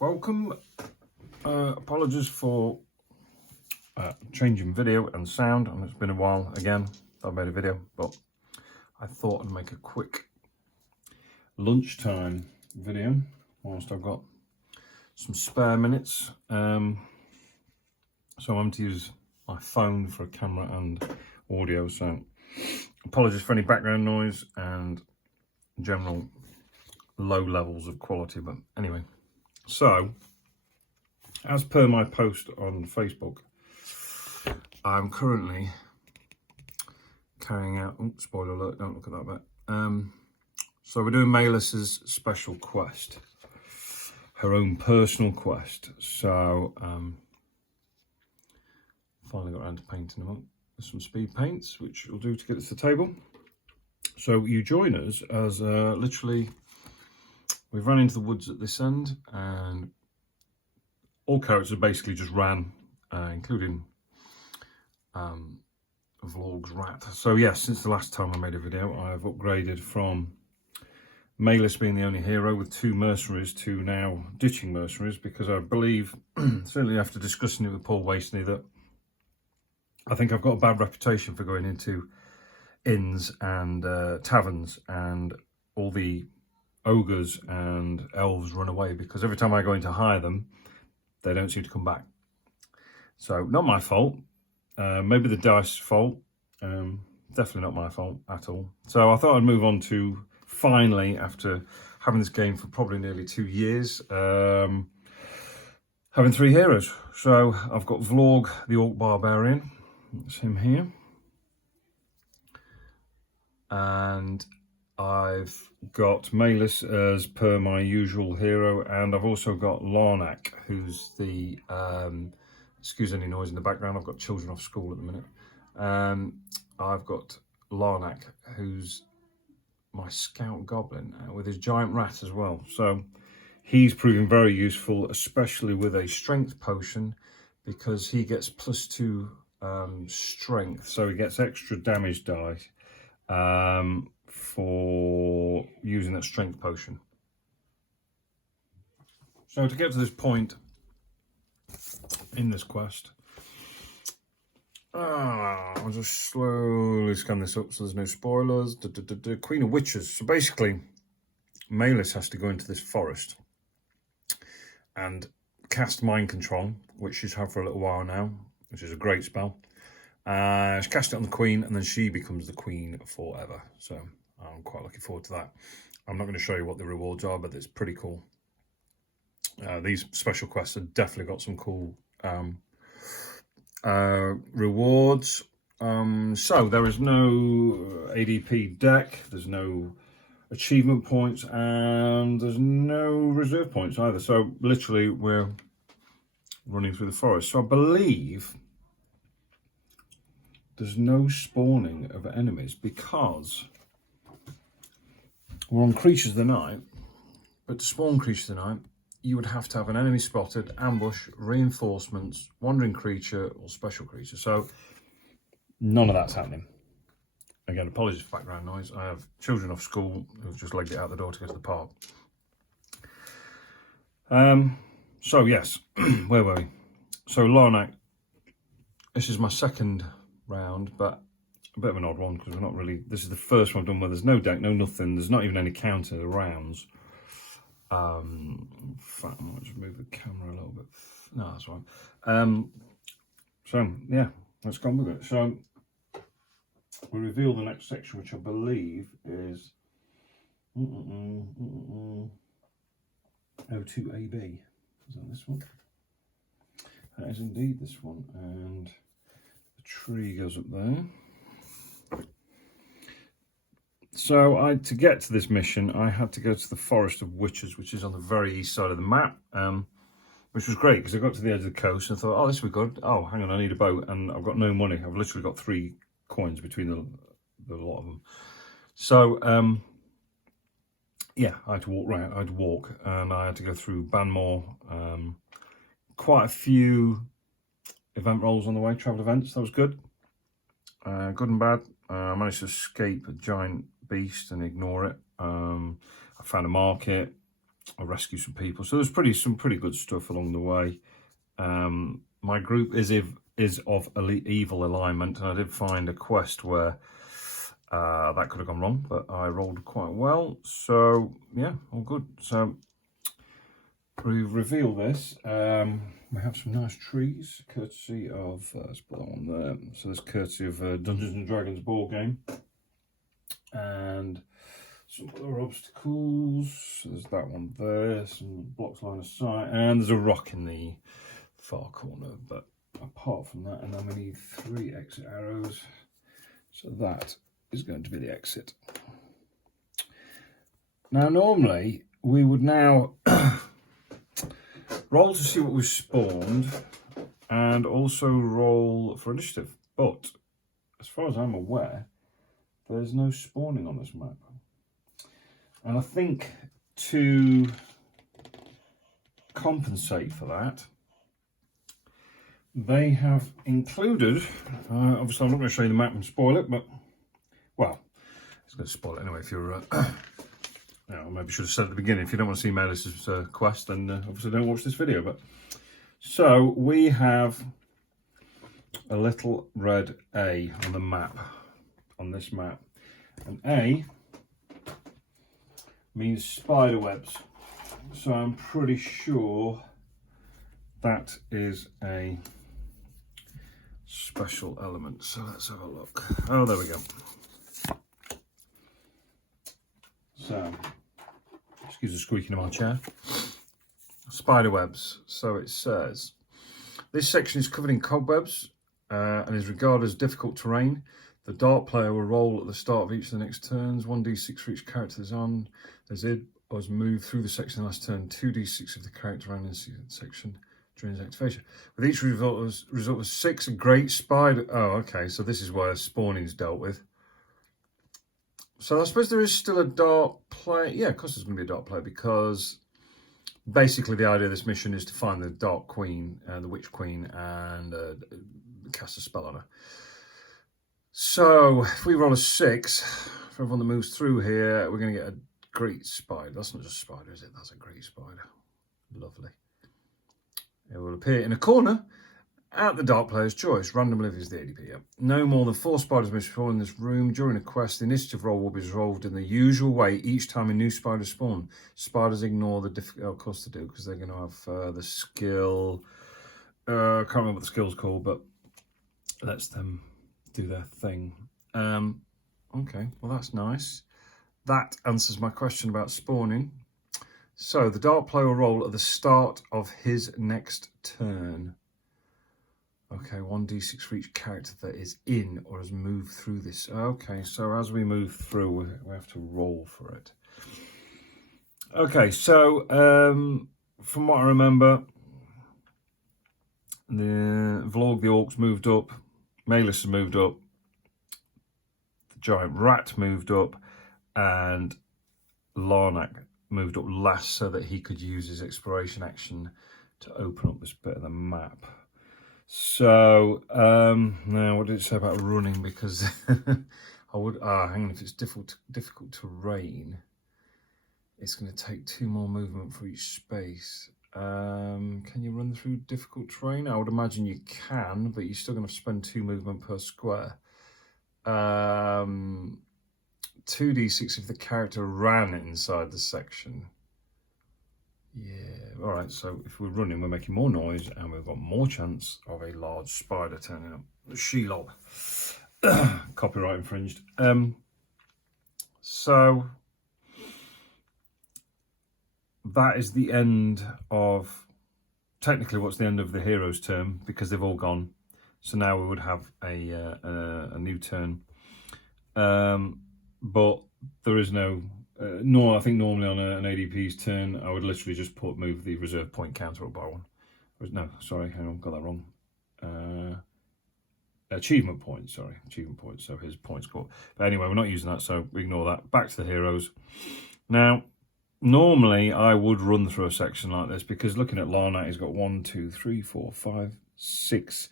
Welcome. Apologies for changing video and sound. And it's been a while again that I've made a video, but I thought I'd make a quick lunchtime video whilst I've got some spare minutes. So I'm going to use my phone for a camera and audio. So apologies for any background noise and general low levels of quality. But anyway, so as per my post on Facebook, I'm currently carrying out, spoiler alert, don't look at that bit. So we're doing Maeliss's special quest, her own personal quest. So finally got around to painting them up with some speed paints, which will do to get us to the table. So you join us as literally we've run into the woods at this end, and all characters basically just ran, including Vlog's rat. So yes, since the last time I made a video, I've upgraded from Maeliss being the only hero with 2 mercenaries to now ditching mercenaries, because I believe, certainly after discussing it with Paul Wasney, that I think I've got a bad reputation for going into inns and taverns, and all the ogres and elves run away, because every time I go in to hire them, they don't seem to come back. So not my fault. Maybe the dice fault. Definitely not my fault at all. So I thought I'd move on to, finally, after having this game for probably nearly 2 years, having 3 heroes. So I've got Vlog, the Orc Barbarian. That's him here. And I've got Maeliss as per my usual hero, and I've also got Larnak, who's the, excuse any noise in the background, I've got children off school at the minute. I've got Larnak, who's my scout goblin, with his giant rat as well. So he's proving very useful, especially with a strength potion, because he gets +2 strength, so he gets extra damage die for using that strength potion. So to get to this point in this quest, I'll just slowly scan this up so there's no spoilers. Queen of Witches. So basically, Maeliss has to go into this forest and cast mind control, which she's had for a little while now, which is a great spell. She casts it on the queen, and then she becomes the queen forever. So I'm quite looking forward to that. I'm not going to show you what the rewards are, but it's pretty cool. These special quests have definitely got some cool rewards. So there is no ADP deck, there's no achievement points, and there's no reserve points either. So literally we're running through the forest. So I believe there's no spawning of enemies because we're on Creatures of the Night, but to spawn Creatures of the Night, you would have to have an enemy spotted, ambush, reinforcements, wandering creature, or special creature. So none of that's happening. Again, apologies for background noise. I have children off school who've just legged it out the door to go to the park. So yes, where were we? So Larnak, this is my second round, but a bit of an odd one because we're not really, this is the first one I've done where there's no deck, no nothing, there's not even any counter rounds. In fact, I might just move the camera a little bit. No, that's right. So yeah, let's go on with it. So we reveal the next section, which I believe is O2AB. Is that this one? That is indeed this one, and the tree goes up there. So to get to this mission, I had to go to the Forest of Witches, which is on the very east side of the map, which was great because I got to the edge of the coast and thought, oh, this will be good. Oh, hang on, I need a boat, and I've got no money. I've literally got 3 coins between the lot of them. So, yeah, I had to walk around. I had to walk, and I had to go through Banmore. Quite a few event roles on the way, travel events. That was good. Good and bad. I managed to escape a giant beast and ignore it. I found a market. I rescue some people. So there's some pretty good stuff along the way. My group is of evil alignment, and I did find a quest where that could have gone wrong, but I rolled quite well. So yeah, all good. So we've revealed this. We have some nice trees, courtesy of, let's put that one there. So this courtesy of Dungeons and Dragons board game. And some other obstacles. So there's that one there, some blocks line of sight, and there's a rock in the far corner. But apart from that, and then we need 3 exit arrows. So that is going to be the exit. Now, normally we would now roll to see what we've spawned, and also roll for initiative. But as far as I'm aware, there's no spawning on this map. And I think to compensate for that, they have included, obviously I'm not going to show you the map and spoil it, but, well, it's going to spoil it anyway if you're, you know, maybe should have said at the beginning, if you don't want to see Maeliss's quest, then obviously don't watch this video. But so we have a little red A on the map, on this map, and A means spider webs, so I'm pretty sure that is a special element. So let's have a look. Oh, there we go. So, excuse the squeaking of my chair. Spider webs. So it says, this section is covered in cobwebs and is regarded as difficult terrain. The dart player will roll at the start of each of the next turns, 1d6 for each character that's on. As it was moved through the section the last turn, 2d6 if the character ran in the section during his activation. With each result was 6 great spider. Oh, okay, so this is where spawning is dealt with. So I suppose there is still a dart player. Yeah, of course there's going to be a dart player, because basically the idea of this mission is to find the Dark Queen, the Witch Queen, and cast a spell on her. So if we roll a 6, for everyone that moves through here, we're going to get a great spider. That's not just a spider, is it? That's a great spider. Lovely. It will appear in a corner at the Dark Player's choice. Randomly is the ADP. Yeah. No more than 4 spiders may spawn in this room. During a quest, the initiative roll will be resolved in the usual way each time a new spider spawns. Spiders ignore the difficult, of course they do, because they're going to have the skill. I can't remember what the skill's called, but lets them do their thing. Okay, well that's nice. That answers my question about spawning. So the Dark Player will roll at the start of his next turn. Okay, 1d6 for each character that is in or has moved through this. Okay, so as we move through, we have to roll for it. Okay, so from what I remember, the Vlog, the Orcs moved up, Maeliss has moved up, the Giant Rat moved up, and Larnak moved up last so that he could use his exploration action to open up this bit of the map. So now what did it say about running? Because I would hang on, if it's difficult terrain, it's going to take 2 more movement for each space. Can you run through difficult terrain? I would imagine you can, but you're still going to spend 2 movement per square. 2d6 if the character ran inside the section. Yeah, all right, so if we're running, we're making more noise and we've got more chance of a large spider turning up. Shelob. Copyright infringed. So that is the end of, technically what's the end of the hero's turn, because they've all gone. So now we would have a new turn. But there is no, I think normally on an ADP's turn, I would literally just move the reserve point counter up by 1. No, sorry, hang on, got that wrong. Achievement points, sorry, achievement points, so his points go up. But anyway, we're not using that, so we ignore that. Back to the heroes. Now, normally I would run through a section like this, because looking at Larnak, he's got 1, 2, 3, 4, 5, 6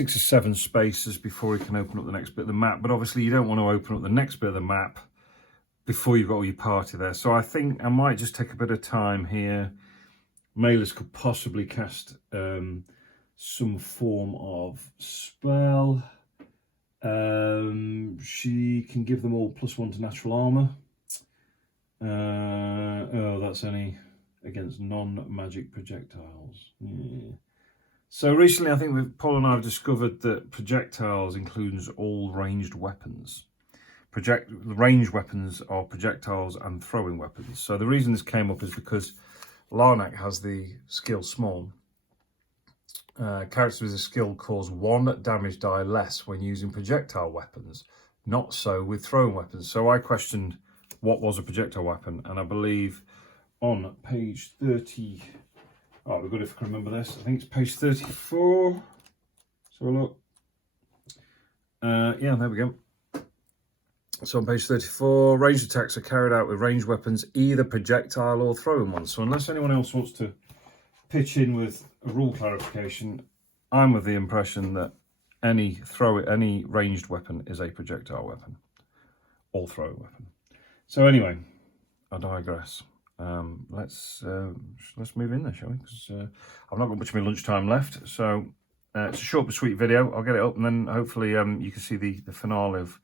or 7 spaces before he can open up the next bit of the map. But obviously you don't want to open up the next bit of the map before you've got all your party there. So I think I might just take a bit of time here. Maeliss could possibly cast some form of spell. She can give them all +1 to natural armor. Oh, that's only against non-magic projectiles. Yeah. So recently, I think Paul and I have discovered that projectiles includes all ranged weapons. Ranged weapons are projectiles and throwing weapons. So the reason this came up is because Larnak has the skill small. Characters with a skill cause 1 damage die less when using projectile weapons. Not so with throwing weapons. So I questioned what was a projectile weapon, and I believe on page 30. Oh, we're good if I can remember this. I think it's page 34. So look. Yeah, there we go. So on page 34, ranged attacks are carried out with ranged weapons, either projectile or throwing ones. So unless anyone else wants to pitch in with a rule clarification, I'm of the impression that any ranged weapon is a projectile weapon or throwing weapon. So anyway, I digress. Let's move in there, shall we? Because I've not got much of my lunchtime left, so it's a short but sweet video. I'll get it up, and then hopefully you can see the finale of.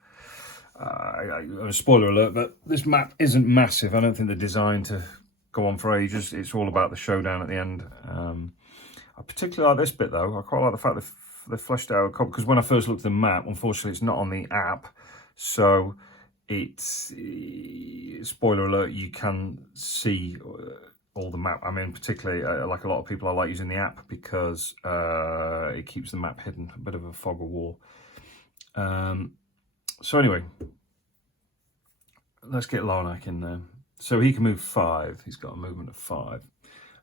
Spoiler alert, but this map isn't massive. I don't think they're designed to go on for ages. It's all about the showdown at the end. I particularly like this bit though. I quite like the fact that they fleshed out a couple, because when I first looked at the map, unfortunately it's not on the app, so it's spoiler alert, you can see all the map. I mean, particularly like a lot of people, I like using the app because it keeps the map hidden, a bit of a fog of war. So anyway, let's get Larnak in there. So he can move 5. He's got a movement of 5.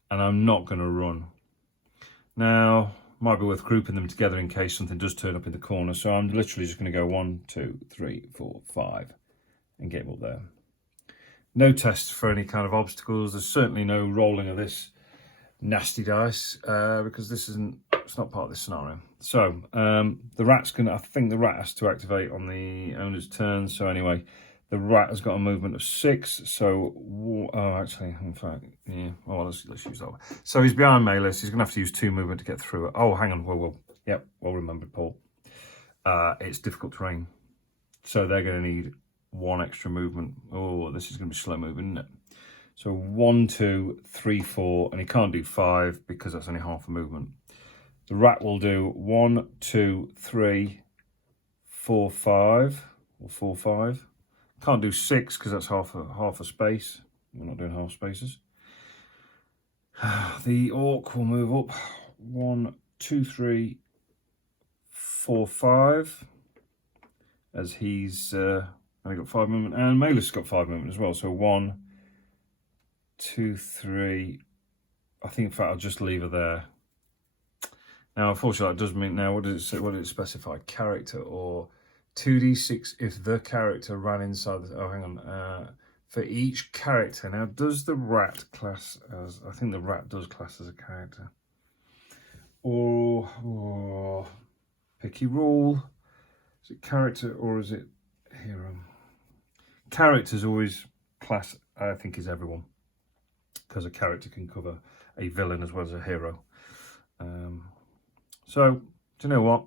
And I'm not going to run. Now, might be worth grouping them together in case something does turn up in the corner. So I'm literally just going to go 1, 2, 3, 4, 5 and get him up there. No tests for any kind of obstacles. There's certainly no rolling of this nasty dice because it's not part of this scenario. So the rat's I think the rat has to activate on the owner's turn. So anyway, the rat has got a movement of 6. So actually, in fact, yeah. Oh, let's use that one. So he's behind Maeliss. He's gonna have to use 2 movement to get through it. Oh, hang on. Whoa. Yep, well remembered, Paul. It's difficult terrain, so they're gonna need 1 extra movement. Oh, this is gonna be slow moving, isn't it? So 1, 2, 3, 4, and he can't do 5 because that's only half a movement. The rat will do 1, 2, 3, 4, 5, or 4, 5. Can't do 6 because that's half a space. We're not doing half spaces. The orc will move up 1, 2, 3, 4, 5, as he's only got 5 movement, and Maeliss got 5 movement as well. So 1, 2, 3. I think in fact I'll just leave her there. Now, unfortunately, that does mean now. What does it say? What does it specify? Character or 2d6 if the character ran inside the. Oh, hang on. For each character. Now, does the rat class as? I think the rat does class as a character. Or picky rule. Is it character or is it hero? Characters always class. I think is everyone, because a character can cover a villain as well as a hero. So, do you know what?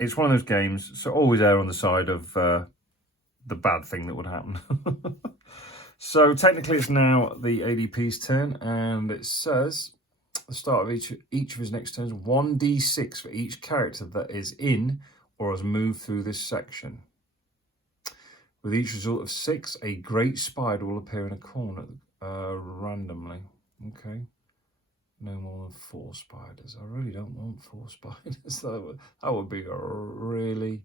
It's one of those games, so always err on the side of the bad thing that would happen. So, technically, it's now the ADP's turn, and it says at the start of each of his next turns, 1d6 for each character that is in or has moved through this section. With each result of 6, a great spider will appear in a corner randomly. Okay. No more than 4 spiders. I really don't want 4 spiders. That would be a really...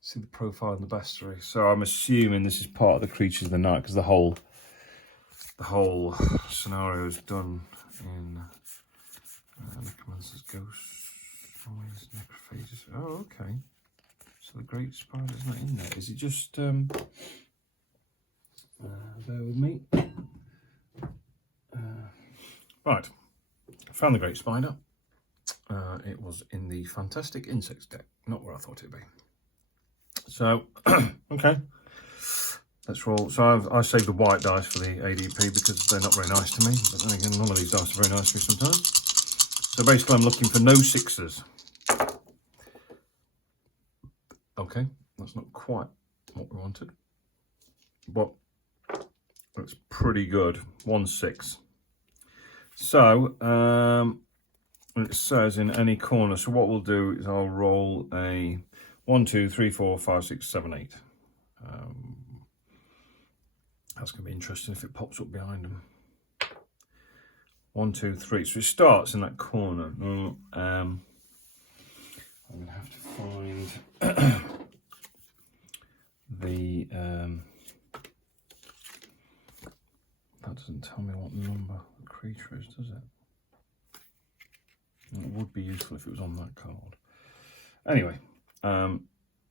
See the profile in the bestiary. So I'm assuming this is part of the creatures of the night, because the whole scenario is done in necromancer's ghosts, noise, necrophages. Oh, okay. So the great spider's not in there. Is it just bear with me. Right. Found the great spider. It was in the fantastic insects deck, not where I thought it'd be. So, okay. let's roll. So I saved the white dice for the ADP because they're not very nice to me. But then again, none of these dice are very nice to me sometimes. So basically I'm looking for no sixes. Okay, that's not quite what we wanted. But it's pretty good. 1 6. So it says in any corner. So what we'll do is I'll roll a 1 2 3 4 5 6 7 8. That's going to be interesting if it pops up behind them. 1 2 3. So it starts in that corner. I'm going to have to find the. That doesn't tell me what number the creature is, does it? It would be useful if it was on that card. Anyway,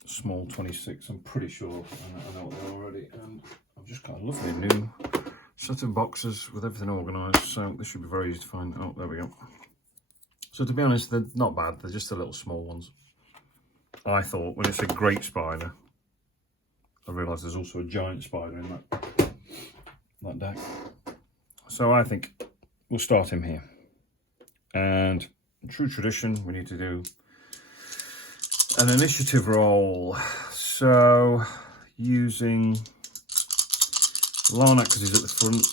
small 26. I'm pretty sure I know what they're already. And I've just got a lovely new set of boxes with everything organised. So this should be very easy to find. Oh, there we go. So to be honest, they're not bad. They're just the little small ones. I thought when it's a great spider, I realised there's also a giant spider in that deck. So I think we'll start him here. And in true tradition, we need to do an initiative roll. So using Larnak because he's at the front,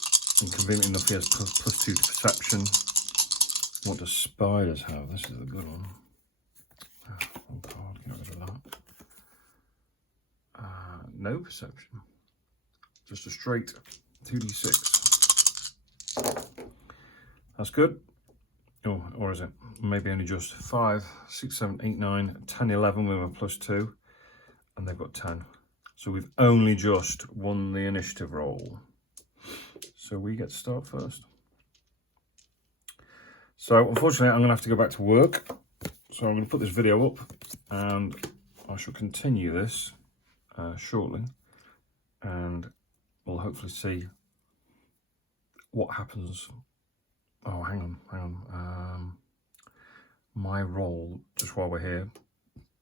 and convenient enough he has plus 2 to perception. What do spiders have? This is a good one. Oh God, get rid of that. No perception. Just a straight 2d6. That's good. Oh, or is it? Maybe only just 5, 6, 7, 8, 9, 10, 11 with a plus 2. And they've got 10. So we've only just won the initiative roll. So we get to start first. So unfortunately, I'm going to have to go back to work. So I'm going to put this video up and I shall continue this shortly. And we'll hopefully see what happens. Oh, hang on. My roll, just while we're here,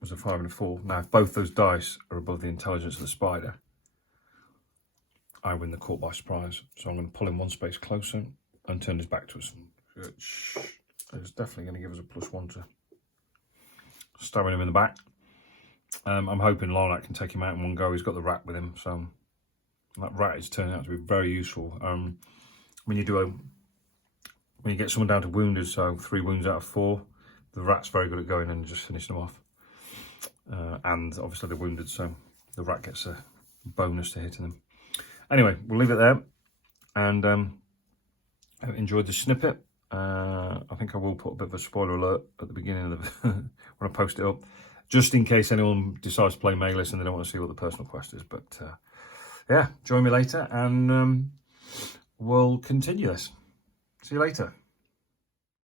was a 5 and a 4. Now, if both those dice are above the intelligence of the spider, I win the caught by surprise. So I'm going to pull him 1 space closer and turn his back to us. It's definitely going to give us a +1 to stabbing him in the back. I'm hoping Larnak can take him out in one go. He's got the rat with him, so that rat is turning out to be very useful. When you get someone down to wounded, so 3 wounds out of 4, the rat's very good at going in and just finishing them off. And obviously they're wounded, so the rat gets a bonus to hitting them. Anyway, we'll leave it there. And I enjoyed the snippet. I think I will put a bit of a spoiler alert at the beginning of the when I post it up, just in case anyone decides to play Maeliss and they don't want to see what the personal quest is. But yeah, join me later and we'll continue this. See you later.